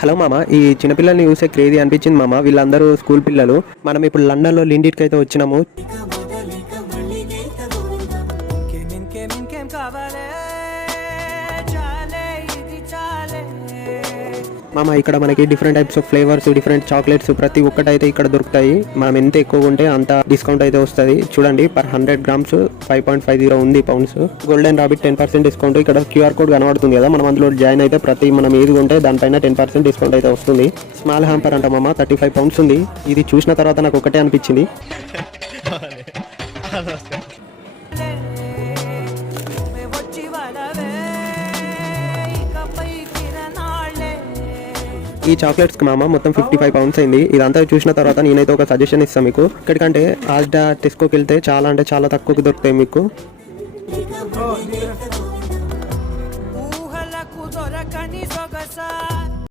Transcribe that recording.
Hello మామ, ఈ చిన్నపిల్లల్ని చూసే క్రేజీ అనిపించింది మామ. వీళ్ళందరూ స్కూల్ పిల్లలు. మనం ఇప్పుడు లండన్లో లిండిట్కి అయితే వచ్చినాము మామ. ఇక్కడ మనకి different types of flavours, different chocolates ప్రతి ఒక్కటైతే ఇక్కడ దొరుకుతాయి. మనం ఎంత ఎక్కువ ఉంటే అంత డిస్కౌంట్ అయితే వస్తుంది. చూడండి, పర్ 100 grams 5.50 ఉంది పౌండ్స్. Golden rabbit 10% discount. ఇక్కడ క్యూఆర్ కోడ్ కనబడుతుంది కదా, మనం అందులో జాయిన్ అయితే ప్రతి మనం ఏది ఉంటే దానిపైన 10% డిస్కౌంట్ అయితే వస్తుంది. స్మాల్ హ్యాంపర్ అంట మామ, 35 pounds ఉంది. ఇది చూసిన తర్వాత నాకు ఒకటే అనిపించింది, ఈ చాక్లెట్స్ కి మామ మొత్తం 55 pounds అయింది. ఇదంతా చూసిన తర్వాత నేనైతే ఒక సజెషన్ ఇస్తాను మీకు. ఇక్కడికంటే ఆస్డా, టెస్కోకి వెళ్తే చాలా అంటే చాలా తక్కువకి దొరుకుతాయి మీకు.